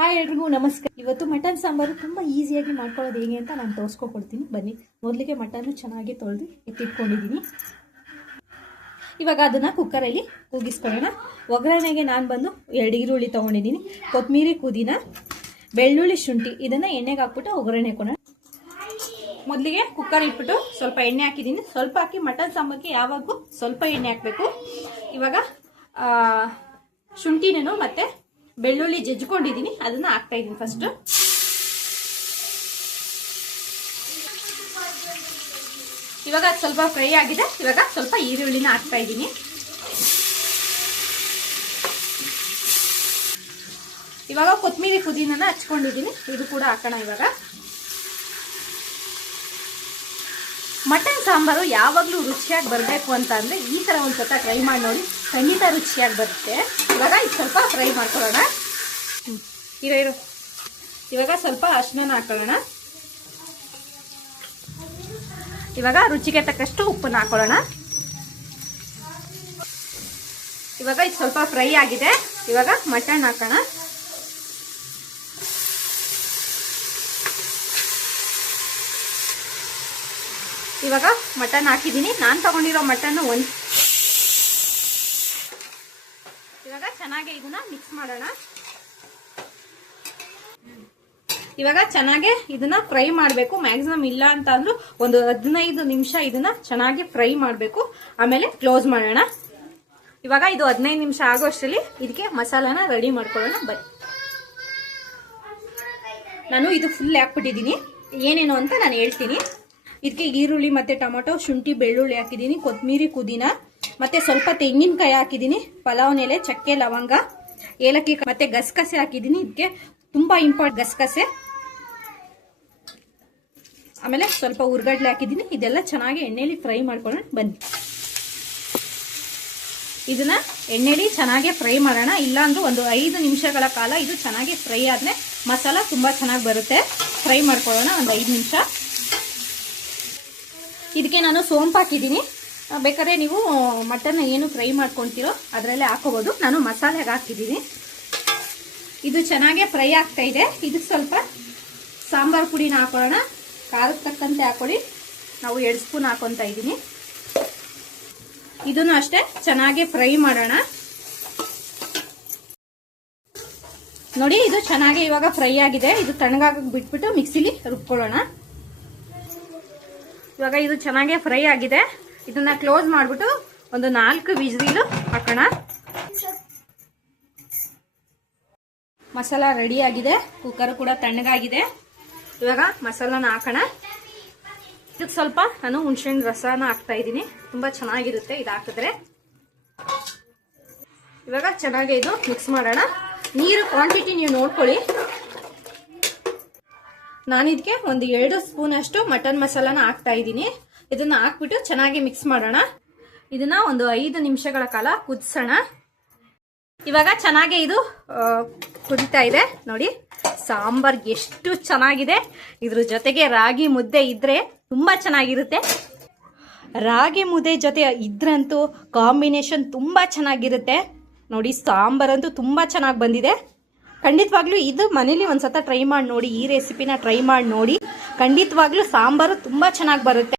Hi ಎಲ್ರಿಗೂ ನಮಸ್ಕಾರ. ಇವತ್ತು ಮಟನ್ ಸಾಂಬಾರು ತುಂಬಾ ಈಸಿಯಾಗಿ ಮಾಡ್ಕೊಳ್ಳೋದು ಹೇಗೆ ಅಂತ ನಾನು ತೋರಿಸ್ಕೊಡ್ತೀನಿ ಬನ್ನಿ. ಮೊದಲಿಗೆ ಮಟನ್ ಚೆನ್ನಾಗಿ ತೊಳೆದು ಎತ್ತಿಟ್ಕೊಂಡಿದ್ದೀನಿ. ಇವಾಗ ಅದನ್ನ ಕುಕ್ಕರಲ್ಲಿ ಕೂಗಿಸ್ಕೊಳ್ಳೋಣ. ಒಗ್ಗರಣೆಗೆ ನಾನು ಬಂದು 2 ಈರುಳ್ಳಿ ತೊಗೊಂಡಿದ್ದೀನಿ, ಕೊತ್ತಂಬರಿ, ಪುದೀನ, ಬೆಳ್ಳುಳ್ಳಿ, ಶುಂಠಿ ಇದನ್ನ ಎಣ್ಣೆಗೆ ಹಾಕ್ಬಿಟ್ಟು ಒಗ್ಗರಣೆ ಕೊಡೋಣ. ಮೊದಲಿಗೆ ಕುಕ್ಕರ್ ಇಟ್ಬಿಟ್ಟು ಸ್ವಲ್ಪ ಎಣ್ಣೆ ಹಾಕಿದ್ದೀನಿ. ಸ್ವಲ್ಪ ಹಾಕಿ ಮಟನ್ ಸಾಂಬಾರಿಗೆ ಯಾವಾಗೂ ಸ್ವಲ್ಪ ಎಣ್ಣೆ ಹಾಕಬೇಕು. ಇವಾಗ ಶುಂಠಿನೂ ಮತ್ತೆ ಬೆಳ್ಳುಳ್ಳಿ ಜಜ್ಕೊಂಡಿದ್ದೀನಿ, ಅದನ್ನ ಹಾಕ್ತಾ ಇದ್ದೀನಿ. ಫಸ್ಟ್ ಇವಾಗ ಸ್ವಲ್ಪ ಫ್ರೈ ಆಗಿದೆ. ಇವಾಗ ಸ್ವಲ್ಪ ಈರುಳ್ಳಿನ ಹಾಕ್ತಾ ಇದ್ದೀನಿ. ಇವಾಗ ಕೊತ್ತಂಬರಿ, ಪುದೀನನ ಹಚ್ಕೊಂಡಿದ್ದೀನಿ, ಇದು ಕೂಡ ಹಾಕೋಣ. ಇವಾಗ ಮಟನ್ ಸಾಂಬಾರು ಯಾವಾಗಲೂ ರುಚಿಯಾಗಿ ಬರಬೇಕು ಅಂತ ಅಂದರೆ ಈ ಥರ ಒಂದು ಸತ ಟ್ರೈ ಮಾಡಿ ನೋಡಿ, ಖಂಡಿತ ರುಚಿಯಾಗಿ ಬರುತ್ತೆ. ಇವಾಗ ಇದು ಸ್ವಲ್ಪ ಫ್ರೈ ಮಾಡ್ಕೊಳ್ಳೋಣ. ಇವಾಗ ಸ್ವಲ್ಪ ಅರಿಶಿನ ಹಾಕೊಳ್ಳೋಣ. ಇವಾಗ ರುಚಿಗೆ ತಕ್ಕಷ್ಟು ಉಪ್ಪನ್ನ ಹಾಕೊಳ್ಳೋಣ. ಇವಾಗ ಇದು ಸ್ವಲ್ಪ ಫ್ರೈ ಆಗಿದೆ. ಇವಾಗ ಮಟನ್ ಹಾಕೋಣ. ಇವಾಗ ಮಟನ್ ಹಾಕಿದ್ದೀನಿ. ನಾನು ತಗೊಂಡಿರೋ ಮಟನ್ ಇವಾಗ ಚೆನ್ನಾಗಿ ಇದನ್ನ ಮಿಕ್ಸ್ ಮಾಡೋಣ. ಇವಾಗ ಚೆನ್ನಾಗಿ ಇದನ್ನ ಫ್ರೈ ಮಾಡಬೇಕು. ಮ್ಯಾಕ್ಸಿಮಮ್ ಇಲ್ಲ ಅಂತ ಅಂದ್ರೂ ಒಂದು 15 ನಿಮಿಷ ಇದನ್ನ ಚೆನ್ನಾಗಿ ಫ್ರೈ ಮಾಡಬೇಕು. ಆಮೇಲೆ ಕ್ಲೋಸ್ ಮಾಡೋಣ. ಇವಾಗ ಇದು 15 ನಿಮಿಷ ಆಗೋ ಅಷ್ಟರಲ್ಲಿ ಇದಕ್ಕೆ ಮಸಾಲಾನ ರೆಡಿ ಮಾಡ್ಕೊಳ್ಳೋಣ. ಬನ್ನಿ, ನಾನು ಇದು ಫುಲ್ ಹಾಕ್ಬಿಟ್ಟಿದ್ದೀನಿ. ಏನೇನು ಅಂತ ನಾನು ಹೇಳ್ತೀನಿ. ಇದಕ್ಕೆ ಈರುಳ್ಳಿ ಮತ್ತೆ ಟೊಮೊಟೊ, ಶುಂಠಿ, ಬೆಳ್ಳುಳ್ಳಿ ಹಾಕಿದ್ದೀನಿ, ಕೊತ್ತಂಬರಿ, ಪುದೀನ ಮತ್ತೆ ಸ್ವಲ್ಪ ತೆಂಗಿನಕಾಯಿ ಹಾಕಿದ್ದೀನಿ, ಪಲಾವ್ ಎಲೆ, ಚಕ್ಕೆ, ಲವಂಗ, ಏಲಕ್ಕಿ ಮತ್ತೆ ಗಸಗಸೆ ಹಾಕಿದ್ದೀನಿ. ಇದಕ್ಕೆ ತುಂಬಾ ಇಂಪಾರ್ಟೆಂಟ್ ಗಸಗಸೆ. ಆಮೇಲೆ ಸ್ವಲ್ಪ ಉರ್ಗಡ್ಲೆ ಹಾಕಿದ್ದೀನಿ. ಇದೆಲ್ಲ ಚೆನ್ನಾಗಿ ಎಣ್ಣೆಲಿ ಫ್ರೈ ಮಾಡ್ಕೊಳ್ಳೋಣ. ಬನ್ನಿ, ಇದನ್ನ ಎಣ್ಣೆಲಿ ಚೆನ್ನಾಗಿ ಫ್ರೈ ಮಾಡೋಣ. ಇಲ್ಲಾಂದ್ರೂ ಒಂದು 5 ನಿಮಿಷಗಳ ಕಾಲ ಇದು ಚೆನ್ನಾಗಿ ಫ್ರೈ ಆದ್ಮೇಲೆ ಮಸಾಲ ತುಂಬಾ ಚೆನ್ನಾಗಿ ಬರುತ್ತೆ. ಫ್ರೈ ಮಾಡ್ಕೊಳ್ಳೋಣ ಒಂದು 5 ನಿಮಿಷ. ಇದಕ್ಕೆ ನಾನು ಸೋಂಪು ಹಾಕಿದ್ದೀನಿ. ಬೇಕಾದ್ರೆ ನೀವು ಮಟನ್ ಏನು ಫ್ರೈ ಮಾಡ್ಕೊಳ್ತೀರೋ ಅದರಲ್ಲೇ ಹಾಕೋಬಹುದು. ನಾನು ಮಸಾಲೆಗೆ ಹಾಕಿದ್ದೀನಿ. ಇದು ಚೆನ್ನಾಗಿ ಫ್ರೈ ಆಗ್ತಾ ಇದೆ. ಇದಕ್ಕೆ ಸ್ವಲ್ಪ ಸಾಂಬಾರ್ ಪುಡಿನ ಹಾಕೊಳ್ಳೋಣ. ಖಾರಕ್ಕೆ ತಕ್ಕಂತೆ ಹಾಕೊಳ್ಳಿ. ನಾವು 2 ಸ್ಪೂನ್ ಹಾಕೊತಾ ಇದ್ದೀನಿ. ಇದನ್ನು ಅಷ್ಟೇ ಚೆನ್ನಾಗಿ ಫ್ರೈ ಮಾಡೋಣ. ನೋಡಿ, ಇದು ಚೆನ್ನಾಗಿ ಇವಾಗ ಫ್ರೈ ಆಗಿದೆ. ಇದು ತಣ್ಣಗಾಗಕ್ಕೆ ಬಿಟ್ಬಿಟ್ಟು ಮಿಕ್ಸಿಲಿ ರುಬ್ಕೊಳ್ಳೋಣ. ಇವಾಗ ಇದು ಚೆನ್ನಾಗಿ ಫ್ರೈ ಆಗಿದೆ. ಇದನ್ನ ಕ್ಲೋಸ್ ಮಾಡ್ಬಿಟ್ಟು ಒಂದು 4 ವಿಜಿಲ್ ಹಾಕೋಣ. ಮಸಾಲ ರೆಡಿ ಆಗಿದೆ. ಕುಕ್ಕರ್ ಕೂಡ ತಣ್ಣಗಾಗಿದೆ. ಇವಾಗ ಮಸಾಲಾನ ಹಾಕೋಣ. ಇದಕ್ಕೆ ಸ್ವಲ್ಪ ನಾನು ಹುಣಸೆಹಣ್ಣು ರಸನ ಹಾಕ್ತಾ ಇದ್ದೀನಿ. ತುಂಬಾ ಚೆನ್ನಾಗಿರುತ್ತೆ ಇದು ಹಾಕಿದ್ರೆ. ಇವಾಗ ಚೆನ್ನಾಗಿ ಇದು ಮಿಕ್ಸ್ ಮಾಡೋಣ. ನೀರು ಕ್ವಾಂಟಿಟಿ ನೀವು ನೋಡ್ಕೊಳ್ಳಿ. ನಾನು ಇದಕ್ಕೆ ಒಂದು 2 ಸ್ಪೂನ್ ಅಷ್ಟು ಮಟನ್ ಮಸಾಲಾನ ಹಾಕ್ತಾ ಇದ್ದೀನಿ. ಇದನ್ನ ಹಾಕ್ಬಿಟ್ಟು ಚೆನ್ನಾಗಿ ಮಿಕ್ಸ್ ಮಾಡೋಣ. ಇದನ್ನ ಒಂದು 5 ನಿಮಿಷಗಳ ಕಾಲ ಕುದಿಸೋಣ. ಇವಾಗ ಚೆನ್ನಾಗಿ ಇದು ಕುದಿತಾ ಇದೆ. ನೋಡಿ, ಸಾಂಬಾರ್ ಎಷ್ಟು ಚೆನ್ನಾಗಿದೆ. ಇದ್ರ ಜೊತೆಗೆ ರಾಗಿ ಮುದ್ದೆ ಇದ್ರೆ ತುಂಬಾ ಚೆನ್ನಾಗಿರುತ್ತೆ. ರಾಗಿ ಮುದ್ದೆ ಜೊತೆ ಇದ್ರಂತೂ ಕಾಂಬಿನೇಷನ್ ತುಂಬಾ ಚೆನ್ನಾಗಿರುತ್ತೆ. ನೋಡಿ, ಸಾಂಬಾರಂತೂ ತುಂಬಾ ಚೆನ್ನಾಗಿ ಬಂದಿದೆ. ಖಂಡಿತವಾಗ್ಲೂ ಇದು ಮನೇಲಿ ಒಂದ್ಸತ ಟ್ರೈ ಮಾಡಿ ನೋಡಿ. ಈ ರೆಸಿಪಿನ ಟ್ರೈ ಮಾಡಿ ನೋಡಿ. ಖಂಡಿತವಾಗ್ಲೂ ಸಾಂಬಾರು ತುಂಬಾ ಚೆನ್ನಾಗಿ ಬರುತ್ತೆ.